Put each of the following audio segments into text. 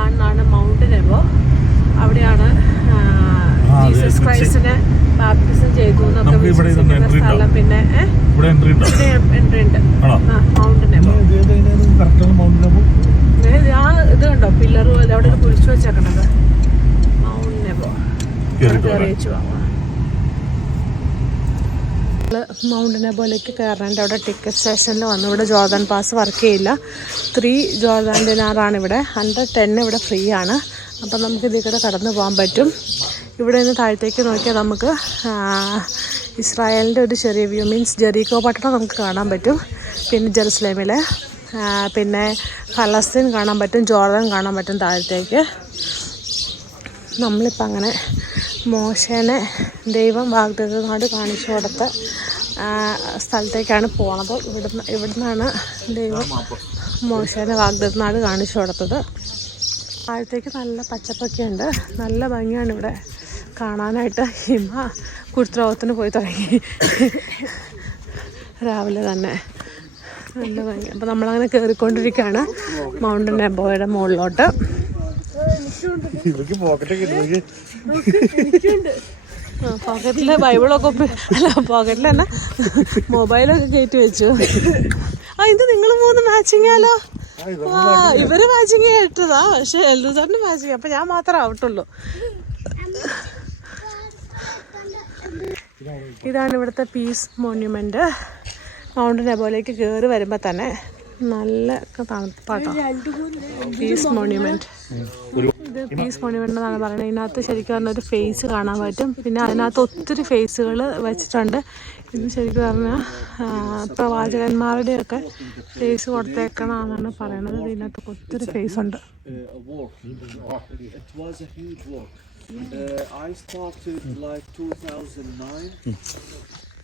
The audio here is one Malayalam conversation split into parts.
കാണുന്നതാണ് മൗണ്ട് നെബോ. അവിടെയാണ് ജീസസ് ക്രൈസ്റ്റിനെ ബാപ്റ്റിസം ചെയ്തു എന്നൊക്കെ വിശ്വസിക്കുന്ന സ്ഥലം. പിന്നെ എൻട്രി ഉണ്ട് മൗണ്ട് നെബോ. ആ ഇത് കണ്ടോ പില്ലർ പോലെ അവിടെ കുരിച്ചു വെച്ചേക്കണത് മൗണ്ട് നെബോ. കയറി വെച്ചു മൗണ്ട് നെബോയിലേക്ക് കയറേണ്ട അവിടെ ടിക്കറ്റ് സ്റ്റേഷനിൽ വന്നു. ഇവിടെ ജോർദാൻ പാസ് വർക്ക് ചെയ്യില്ല. 3 ജോർദാൻ ദിനാറാണ് ഇവിടെ. 110 ഇവിടെ ഫ്രീ ആണ്. അപ്പം നമുക്ക് ഇതിൽ കൂടെ കടന്നു പോകാൻ പറ്റും. ഇവിടെ നിന്ന് താഴത്തേക്ക് നോക്കിയാൽ നമുക്ക് ഇസ്രായേലിൻ്റെ ഒരു ചെറിയ വ്യൂ, മീൻസ് ജെറീക്കോ പട്ടണം നമുക്ക് കാണാൻ പറ്റും. പിന്നെ ജെറുസലേമിൽ, പിന്നെ ഫലസ്തീൻ കാണാൻ പറ്റും, ജോർദാൻ കാണാൻ പറ്റും താഴത്തേക്ക്. നമ്മളിപ്പോൾ അങ്ങനെ മോശേനെ ദൈവം വാഗ്ദത്ത നാട് കാണിച്ചു കൊടുത്ത സ്ഥലത്തേക്കാണ് പോണത്. ഇവിടുന്നാണ് ദൈവം മോശേനെ വാഗ്ദത്ത നാട് കാണിച്ചു കൊടുത്തത്. താഴത്തേക്ക് നല്ല പച്ചപ്പൊക്കെ ഉണ്ട്, നല്ല ഭംഗിയാണ് ഇവിടെ കാണാനായിട്ട്. ഹിമ കുരുത്രോഗത്തിന് പോയി തുടങ്ങി രാവിലെ തന്നെ, നല്ല ഭംഗി. അപ്പോൾ നമ്മളങ്ങനെ കയറിക്കൊണ്ടിരിക്കുകയാണ് മൗണ്ട് നെബോയുടെ മുകളിലോട്ട്. പോക്കറ്റില് ബൈബിളൊക്കെ പോക്കറ്റിൽ തന്നെ മൊബൈലൊക്കെ കയറ്റി വെച്ചു. ഇത് നിങ്ങൾ 3 മാച്ചിങ്ങാലോ. ഇവര് മാച്ചിങ് കേട്ടതാ, പക്ഷെ എൽദുസാറിന് മാച്ചിങ്. അപ്പൊ ഞാൻ മാത്രമേ ഔട്ടുള്ളൂ. ഇതാണ് ഇവിടുത്തെ പീസ് മോണ്യുമെന്റ്. മൗണ്ട് നെബോയിലേക്ക് കയറി വരുമ്പോൾ തന്നെ നല്ല തണുപ്പാട്ടോ. പീസ് മോണ്യുമെന്റ്, ഇത് പീസ് മോണ്യുമെന്റ് എന്നാണ് പറയുന്നത്. ഇതിനകത്ത് ശരിക്കും പറഞ്ഞാൽ ഒരു ഫേസ് കാണാൻ പറ്റും. പിന്നെ അതിനകത്ത് ഒത്തിരി ഫേസുകൾ വെച്ചിട്ടുണ്ട്. ഇത് ശരിക്കും പറഞ്ഞാൽ പ്രവാചകന്മാരുടെയൊക്കെ ഫേസ് കൊടുത്തേക്കണമെന്നാണ് പറയണത്. ഇതിനകത്ത് ഒത്തിരി ഫേസ് ഉണ്ട്.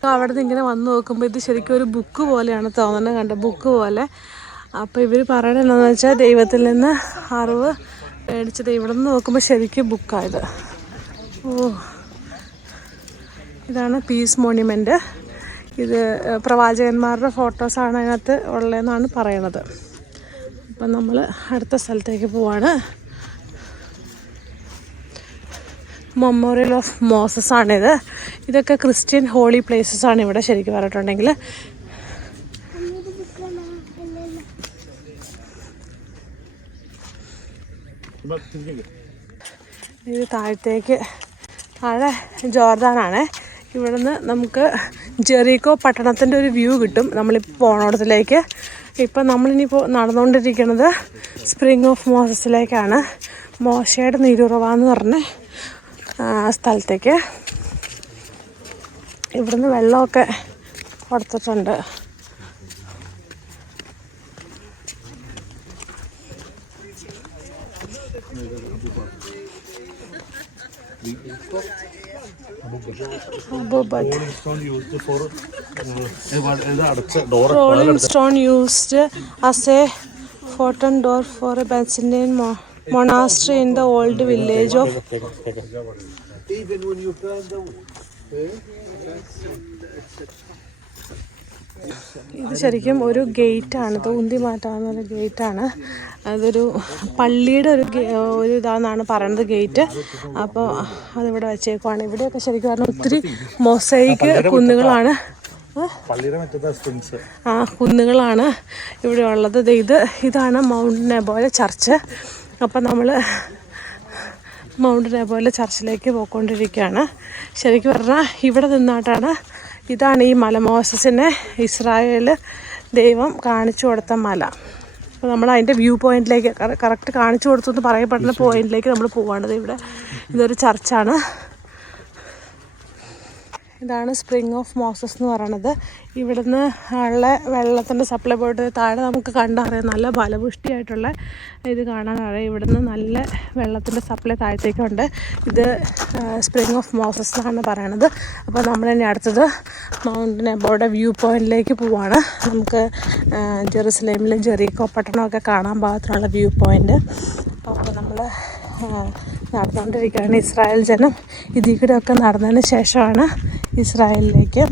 അവിടെ നിന്ന് ഇങ്ങനെ വന്ന് നോക്കുമ്പോൾ ഇത് ശരിക്കും ഒരു ബുക്ക് പോലെയാണ് തോന്നുന്നത്. കണ്ട ബുക്ക് പോലെ. അപ്പോൾ ഇവർ പറയണത് എന്താണെന്ന് വെച്ചാൽ ദൈവത്തിൽ നിന്ന് അറിവ് മേടിച്ചത്. ഇവിടെ നിന്ന് നോക്കുമ്പോൾ ശരിക്കും ബുക്കായത്. ഇതാണ് പീസ് മോണ്യുമെൻ്റ്. ഇത് പ്രവാചകന്മാരുടെ ഫോട്ടോസാണ് അതിനകത്ത് ഉള്ളതെന്നാണ് പറയണത്. അപ്പം നമ്മൾ അടുത്ത സ്ഥലത്തേക്ക് പോവാണ്. മെമ്മോറിയൽ ഓഫ് മോസസ് ആണിത്. ഇതൊക്കെ ക്രിസ്ത്യൻ ഹോളി പ്ലേസസ് ആണ് ഇവിടെ ശരിക്കും പറഞ്ഞിട്ടുണ്ടെങ്കിൽ. ഇത് താഴെ ജോർദാനാണ്. ഇവിടുന്ന് നമുക്ക് ജെറീക്കോ പട്ടണത്തിൻ്റെ ഒരു വ്യൂ കിട്ടും നമ്മളിപ്പോൾ പോണോടത്തിലേക്ക്. ഇപ്പം നമ്മളിനിപ്പോൾ നടന്നുകൊണ്ടിരിക്കുന്നത് സ്പ്രിങ് ഓഫ് മോസസിലേക്കാണ്. മോശയുടെ നീരുറവ എന്ന് പറഞ്ഞ സ്ഥലത്തേക്ക്. ഇവിടുന്ന് വെള്ളമൊക്കെ കൊടുത്തിട്ടുണ്ട്. Rolling stone used as a fountain door for a Byzantine monastery in the old village of. Even when you burn down. ഇത് ശരിക്കും ഒരു ഗേറ്റാണ്, തൂന്തി മാറ്റാവുന്ന ഗേറ്റാണ്. അതൊരു പള്ളിയുടെ ഒരു ഇതാണെന്നാണ് പറയുന്നത് ഗേറ്റ്. അപ്പോൾ അതിവിടെ വെച്ചേക്കുവാണ്. ഇവിടെയൊക്കെ ശരിക്കും പറഞ്ഞാൽ ഒത്തിരി മൊസൈക്ക് കുന്നുകളാണ്. കുന്നുകളാണ് ഇവിടെ ഉള്ളത്. ഇതാണ് മൗണ്ട് നെബോയിലെ ചർച്ച്. അപ്പം നമ്മൾ മൗണ്ട് നെബോയിലെ ചർച്ചിലേക്ക് പോയിക്കൊണ്ടിരിക്കുകയാണ്. ശരിക്കും പറഞ്ഞാൽ ഇവിടെ നിന്നാട്ടാണ്, ഇതാണ് ഈ മല, മോസസിനെ ഇസ്രായേൽ ദൈവം കാണിച്ചു കൊടുത്ത മല. അപ്പോൾ നമ്മൾ അതിൻ്റെ വ്യൂ പോയിന്റിലേക്ക് കറക്റ്റ് കാണിച്ചു കൊടുത്തു എന്ന് പറയപ്പെടുന്ന പോയിന്റിലേക്ക് നമ്മൾ പോവേണ്ടത്. ഇവിടെ ഇതൊരു ചർച്ചാണ്. ഇതാണ് സ്പ്രിങ് ഓഫ് മോസസ് എന്ന് പറയണത്. ഇവിടുന്ന് ഉള്ള വെള്ളത്തിൻ്റെ സപ്ലൈ പോയിട്ട് താഴെ നമുക്ക് കണ്ടറിയാം, നല്ല ഫലപുഷ്ടിയായിട്ടുള്ള ഇത് കാണാനറിയാം. ഇവിടുന്ന് നല്ല വെള്ളത്തിൻ്റെ സപ്ലൈ താഴത്തേക്കുണ്ട്. ഇത് സ്പ്രിങ് ഓഫ് മോസസ് എന്നാണ് പറയണത്. അപ്പോൾ നമ്മൾ തന്നെ അടുത്തത് മൗണ്ട് നെബോയുടെ വ്യൂ പോയിന്റിലേക്ക് പോവാണ്. നമുക്ക് ജെറുസലേമിലെ ജെറീക്കോ പട്ടണമൊക്കെ കാണാൻ പാകത്തിനുള്ള വ്യൂ പോയിന്റ്. അപ്പോൾ നമ്മൾ നടന്നുകൊണ്ടിരിക്കുകയാണ്. ഇസ്രായേൽ ജനം ഇതിൽ കൂടെയൊക്കെ നടന്നതിന് ശേഷമാണ് ഇസ്രായേലിലേക്ക്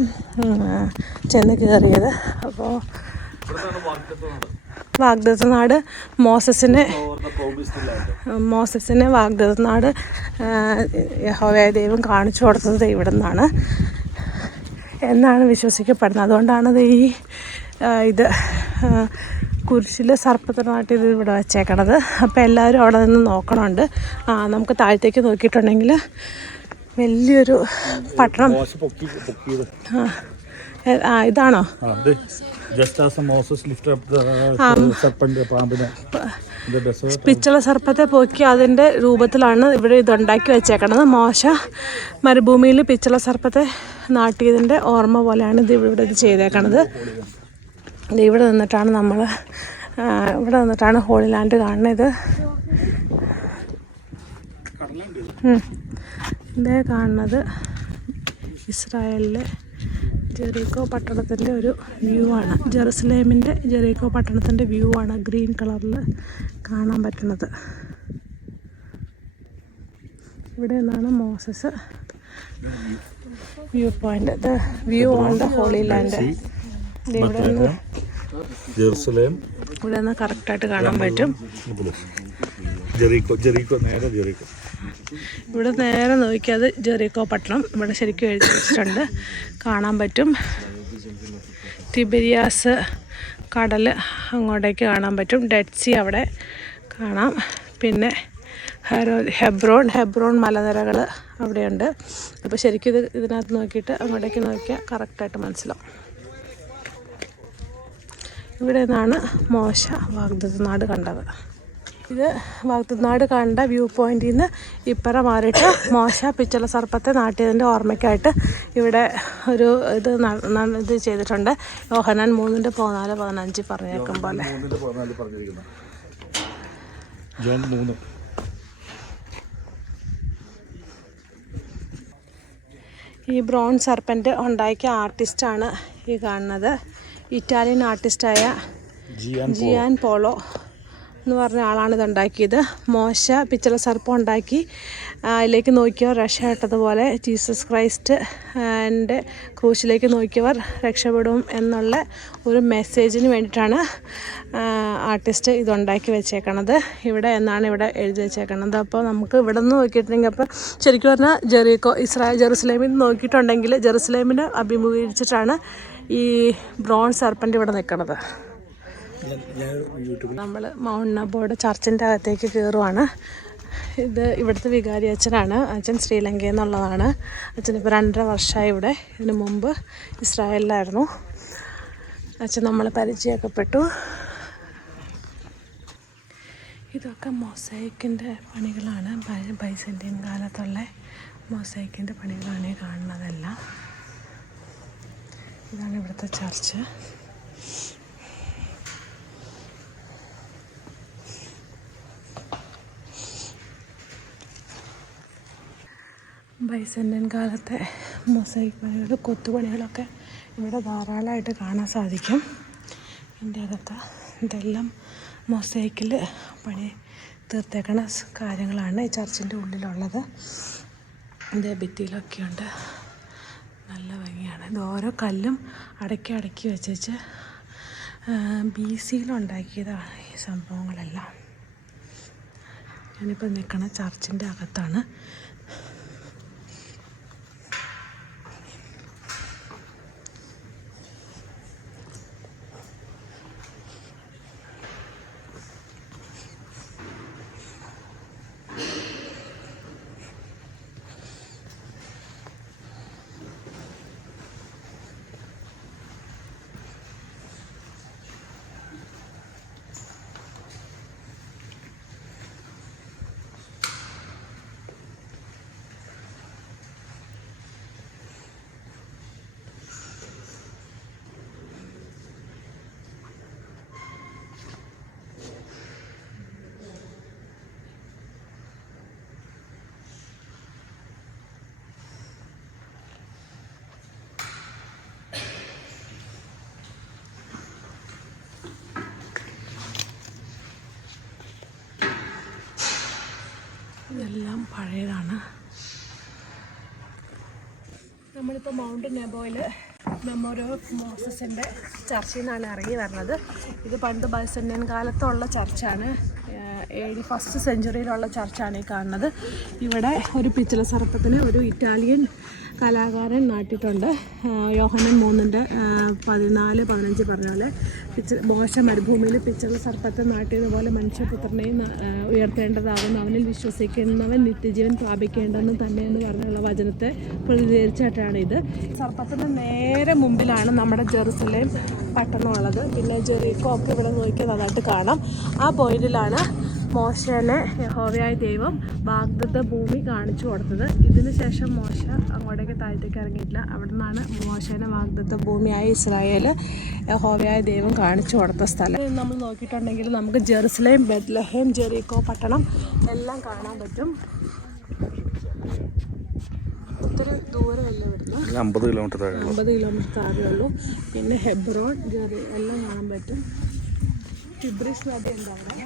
ചെന്ന് കയറിയത്. അപ്പോൾ വാഗ്ദത്ത നാട് മോസസിനെ വാഗ്ദത്ത നാട് യഹോവയായ ദൈവം കാണിച്ചു കൊടുത്തത് ഇവിടെ നിന്നാണ് എന്നാണ് വിശ്വസിക്കപ്പെടുന്നത്. അതുകൊണ്ടാണ് ഇത് കുരിശിൽ സർപ്പത്തിനെ നാട്ടി ഇത് ഇവിടെ വച്ചേക്കണത്. അപ്പോൾ എല്ലാവരും അവിടെ നിന്ന് നോക്കണമുണ്ട്. നമുക്ക് താഴത്തേക്ക് നോക്കിയിട്ടുണ്ടെങ്കിൽ വലിയൊരു പട്ടണം. ഇതാണോ? പിച്ചള സർപ്പത്തെ പൊക്കി അതിൻ്റെ രൂപത്തിലാണ് ഇവിടെ ഇതുണ്ടാക്കി വെച്ചേക്കണത്. മോശ മരുഭൂമിയിൽ പിച്ചള സർപ്പത്തെ നാട്ടിയതിൻ്റെ ഓർമ്മ പോലെയാണ് ഇത് ചെയ്തേക്കണത്. ഇവിടെ നിന്നിട്ടാണ് ഹോളി ലാൻഡ് കാണുന്നത്. ഇതേ കാണുന്നത് ഇസ്രായേലിലെ ജെറീക്കോ പട്ടണത്തിൻ്റെ ഒരു വ്യൂ ആണ്. ജെറുസലേമിൻ്റെ ജെറീക്കോ പട്ടണത്തിൻ്റെ വ്യൂ ആണ് ഗ്രീൻ കളറിൽ കാണാൻ പറ്റുന്നത്. ഇവിടെ നിന്നാണ് Moses view point. View on the holy land. ഇവിടെ നിന്ന് കറക്റ്റായിട്ട് കാണാൻ പറ്റും. ഇവിടെ നേരെ നോക്കിയത് ജെറീക്കോ പട്ടണം ഇവിടെ ശരിക്കും എഴുതി വെച്ചിട്ടുണ്ട്, കാണാൻ പറ്റും. തിബരിയാസ് കടൽ അങ്ങോട്ടേക്ക് കാണാൻ പറ്റും. ഡെഡ് സീ അവിടെ കാണാം. പിന്നെ ഹെബ്രോൺ മലനിരകൾ അവിടെയുണ്ട്. അപ്പോൾ ശരിക്കും ഇതിനകത്ത് നോക്കിയിട്ട് അങ്ങോട്ടേക്ക് നോക്കിയാൽ കറക്റ്റായിട്ട് മനസ്സിലാവും. ഇവിടെ നിന്നാണ് മോശ വാഗ്ദത്ത നാട് കണ്ടത്. ഇത് വാഗ്ദത്ത നാട് കണ്ട വ്യൂ പോയിന്റിൽ നിന്ന് ഇപ്പറ മാറിയിട്ട് മോശ പിച്ചള സർപ്പത്തെ നാട്ടിയതിൻ്റെ ഓർമ്മയ്ക്കായിട്ട് ഇവിടെ ഒരു ഇത് ചെയ്തിട്ടുണ്ട്. യോഹന്നാൻ 3:14-15 പറഞ്ഞേക്കും പോലെ. ഈ ബ്രോൺസ് സർപ്പൻ്റ് ഉണ്ടാക്കിയ ആർട്ടിസ്റ്റാണ് ഈ കാണുന്നത്. ഇറ്റാലിയൻ ആർട്ടിസ്റ്റായ ജിയാൻ പോളോ എന്ന് പറഞ്ഞ ആളാണ് ഇതുണ്ടാക്കിയത്. മോശ പിച്ചള സർപ്പം ഉണ്ടാക്കി അതിലേക്ക് നോക്കിയവർ രക്ഷപ്പെട്ടതുപോലെ ജീസസ് ക്രൈസ്റ്റ് എൻ്റെ ക്രൂശിലേക്ക് നോക്കിയവർ രക്ഷപ്പെടും എന്നുള്ള ഒരു മെസ്സേജിന് വേണ്ടിയിട്ടാണ് ആർട്ടിസ്റ്റ് ഇതുണ്ടാക്കി വെച്ചേക്കണത്. ഇവിടെ എന്നാണ് ഇവിടെ എഴുതി വെച്ചേക്കണത്. അപ്പോൾ നമുക്ക് ഇവിടെ നിന്ന് നോക്കിയിട്ടുണ്ടെങ്കിൽ അപ്പോൾ ശരിക്കും പറഞ്ഞാൽ ജെറുസലേമിൽ നിന്ന് നോക്കിയിട്ടുണ്ടെങ്കിൽ ജെറുസലേമിനെ അഭിമുഖീകരിച്ചിട്ടാണ് ഈ ബ്രോൺസ് സർപ്പൻ്റ് ഇവിടെ നിൽക്കുന്നത്. നമ്മൾ മൗണ്ട് നബോയുടെ ചർച്ചിൻ്റെ അകത്തേക്ക് കയറുവാണ്. ഇത് ഇവിടുത്തെ വികാരി അച്ഛനാണ്. അച്ഛൻ ശ്രീലങ്കയിൽ നിന്നുള്ളതാണ്. അച്ഛനിപ്പോൾ 2.5 വർഷമായി ഇവിടെ. ഇതിനു മുമ്പ് ഇസ്രായേലിലായിരുന്നു. അച്ഛൻ നമ്മൾ പരിചയമൊക്കെപ്പെട്ടു. ഇതൊക്കെ മൊസൈക്കിൻ്റെ പണികളാണ്. ബൈസന്റൈൻ കാലത്തുള്ള മൊസൈക്കിൻ്റെ പണികളാണ് ഈ കാണുന്നതെല്ലാം. ഇതാണ് ഇവിടുത്തെ ചർച്ച്. ബൈസന്റൈൻ കാലത്തെ മൊസൈക്ക് പണികൾ, കൊത്തുപണികളൊക്കെ ഇവിടെ ധാരാളമായിട്ട് കാണാൻ സാധിക്കും. ഇതിൻ്റെ അകത്ത് ഇതെല്ലാം മൊസൈക്കിൽ പണി തീർത്തേക്കണ കാര്യങ്ങളാണ് ഈ ചർച്ചിൻ്റെ ഉള്ളിലുള്ളത്. ഇതിൻ്റെ ഭിത്തിയിലൊക്കെയുണ്ട്. നല്ല ഭംഗിയാണ്. ഇത് ഓരോ കല്ലും അടക്കി വെച്ച് BC ഉണ്ടാക്കിയതാണ് ഈ സംഭവങ്ങളെല്ലാം. ഞാനിപ്പോൾ നിൽക്കണ ചർച്ചിൻ്റെ അകത്താണ്. ഇതെല്ലാം പഴയതാണ്. നമ്മളിപ്പോൾ മൗണ്ട് നെബോയിൽ മെമ്മോറി ഓഫ് മോസസിൻ്റെ ചർച്ചയിൽ നിന്നാണ് ഇറങ്ങി വരുന്നത്. ഇത് പണ്ട് ബൈസന്റൈൻ കാലത്തുള്ള ചർച്ചാണ്. AD 1st സെഞ്ച്വറിയിലുള്ള ചർച്ചാണ് ഈ കാണുന്നത്. ഇവിടെ ഒരു പിച്ചള സർപ്പത്തിന് ഒരു ഇറ്റാലിയൻ കലാകാരൻ നാട്ടിട്ടുണ്ട്. യോഹന്നാൻ 3:14, 15 പറഞ്ഞ പോലെ മോശ മരുഭൂമിയിൽ പിച്ചള സർപ്പത്തെ നാട്ടിയതുപോലെ മനുഷ്യപുത്രനെയും ഉയർത്തേണ്ടതാകുന്നു, അവനിൽ വിശ്വസിക്കുന്നവൻ നിത്യജീവൻ പ്രാപിക്കേണ്ടെന്ന് തന്നെ എന്ന് പറഞ്ഞുള്ള വചനത്തെ പ്രതിനിധീകരിച്ചിട്ടാണ് ഇത്. സർപ്പത്തിൻ്റെ നേരെ മുമ്പിലാണ് നമ്മുടെ ജെറുസലേം പട്ടണമുള്ളത്. പിന്നെ ജെറീക്കോ ഒക്കെ ഇവിടെ നോക്കിയാൽ നന്നായിട്ട് കാണാം. ആ പോയിന്റിലാണ് മോശേനെ യഹോവയായ ദൈവം വാഗ്ദത്ത ഭൂമി കാണിച്ചു കൊടുത്തത്. ഇതിന് ശേഷം മോശ അങ്ങോട്ടേക്ക് താഴത്തേക്ക് ഇറങ്ങിയിട്ടില്ല. അവിടെ നിന്നാണ് മോശേനെ വാഗ്ദത്ത ഭൂമിയായ ഇസ്രായേൽ യഹോവയായ ദൈവം കാണിച്ചു കൊടുത്ത സ്ഥലം. നമ്മൾ നോക്കിയിട്ടുണ്ടെങ്കിൽ നമുക്ക് ജെറുസലേം, ബെത്ലഹേം, ജെറീക്കോ പട്ടണം എല്ലാം കാണാൻ പറ്റും. ഒത്തിരി ദൂരമല്ല ഇവിടുന്ന്, 50 കിലോമീറ്റർ താഴെ ഉള്ളൂ. പിന്നെ ഹെബ്രോൺ, എല്ലാം കാണാൻ പറ്റും. ടിബ്രിസ് നദി എന്താ അവിടെ,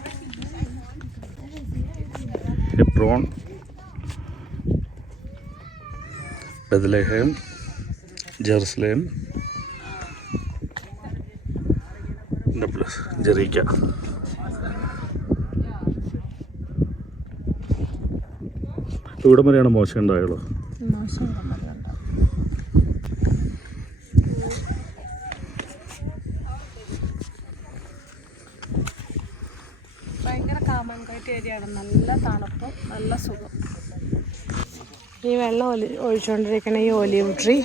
ഹെബ്രോൺ, ബെത്ലഹേം, ജെറുസലേം, ജെറീക്ക. ഇവിടം വരെയാണ് മോശം ഉണ്ടായുള്ളൂ. ഭയങ്കര കാമൻകാറ്റ് ഏരിയയാണ്. നല്ല തണുപ്പും നല്ല സുഖം. ഈ വെള്ളം ഒഴിച്ചുകൊണ്ടിരിക്കുന്ന ഈ olive tree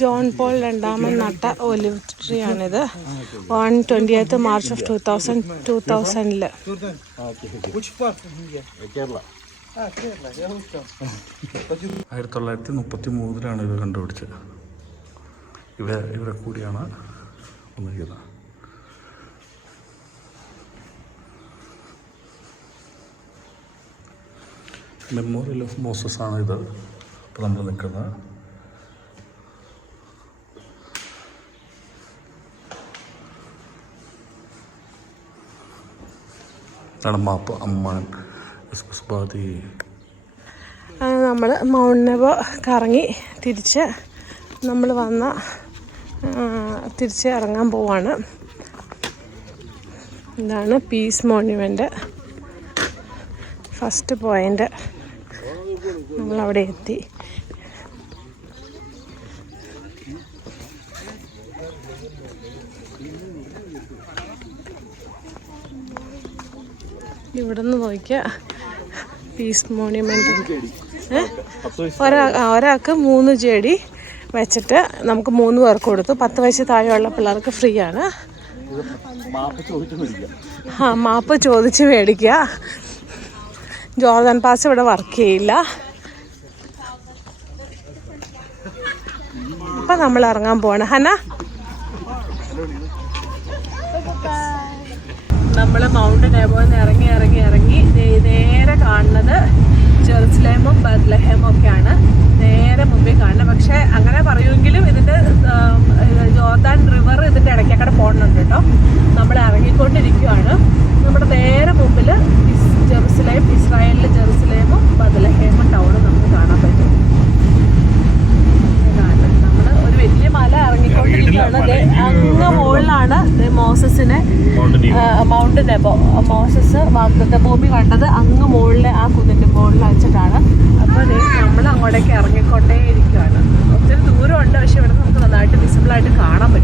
John Paul II നട്ട ഒലിവ് ട്രീ ആണിത്. 20th March 2000 1933 ഇത് കണ്ടുപിടിച്ചത്. ഇവിടെ കൂടിയാണ് വന്നിരിക്കുന്നത്. മെമ്മോറിയൽ ഓഫ് മോസസ് ആണ് ഇത്. ഇപ്പോൾ നമ്മൾ നിൽക്കുന്നത് ഇതാണ് മാപ്പ് അമ്മാൻ സ്ബാദി. നമ്മൾ മൗണ്ട് നെബോ കറങ്ങി തിരിച്ച് നമ്മൾ തിരിച്ച് ഇറങ്ങാൻ പോവാണ്. ഇതാണ് പീസ് മോണ്യുമെൻ്റ്, ഫസ്റ്റ് പോയിൻ്റ്. നമ്മളവിടെ എത്തി. ഇവിടെ നിന്ന് നോക്കിയാൽ പീസ് മോണ്യുമെൻ്റ് ഒരാൾക്ക് 3 ജേഡി വെച്ചിട്ട് നമുക്ക് 3 പേർക്ക് കൊടുത്തു. 10 വയസ്സ് താഴെയുള്ള പിള്ളേർക്ക് ഫ്രീ ആണ്. മാപ്പ് ചോദിച്ച് മേടിക്കുക. ജോർദാൻ പാസ് ഇവിടെ വർക്ക് ചെയ്യില്ല. അപ്പം നമ്മൾ ഇറങ്ങാൻ പോവാണ്. ഹന, നമ്മൾ മൗണ്ട് നെബോന്ന് ഇറങ്ങി നേരെ കാണുന്നത് ജെറുസലേമും ബെത്ലഹേമും ഒക്കെയാണ് നേരെ മുമ്പിൽ കാണുന്നത്. പക്ഷേ അങ്ങനെ പറയുമെങ്കിലും ഇതിൻ്റെ ജോർദാൻ റിവർ ഇതിൻ്റെ ഇടയ്ക്കക്കടെ പോകുന്നുണ്ട് കേട്ടോ. നമ്മൾ ഇറങ്ങിക്കൊണ്ടിരിക്കുകയാണ്. നമ്മുടെ നേരെ മുമ്പിൽ ജെറുസലേം, ഇസ്രായേലിലെ ജെറുസലേമും ബെത്ലഹേമും ടൗണും നമുക്ക് കാണാൻ പറ്റും. ഇതാണ് നമ്മൾ ഒരു വലിയ മല ഇറങ്ങിക്കൊണ്ടിരിക്കുകയാണ്. അങ്ങ് മുകളിലാണ് മോസസിനെ മൗണ്ട് നെബോ മോസസ് വാഗ്ദത്ത ഭൂമി കണ്ടത്. അങ്ങ് മുകളിലെ ആ കുന്നിൻ്റെ മുകളിൽ വെച്ചിട്ടാണ്. അപ്പോൾ നമ്മൾ അങ്ങോട്ടേക്ക് ഇറങ്ങിക്കൊണ്ടേ ഇരിക്കുകയാണ്. ഒത്തിരി ദൂരമുണ്ട്, പക്ഷെ ഇവിടെ നമുക്ക് നന്നായിട്ട് വിസിബിളായിട്ട് കാണാൻ പറ്റും.